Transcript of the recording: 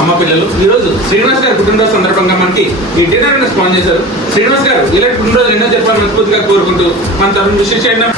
అమ్మ పిల్లలు ఈ రోజు శ్రీనివాస్ గారు పుట్టినరోజు సందర్భంగా మనకి ఈ డిన్నర్ స్పాన్ చేశారు. శ్రీనివాస్ గారు ఇలాంటి పుట్టినరోజు ఎన్నో చెప్పాలని మనస్ఫూర్తిగా కోరుకుంటూ మన తరఫున విషయం చేయండి.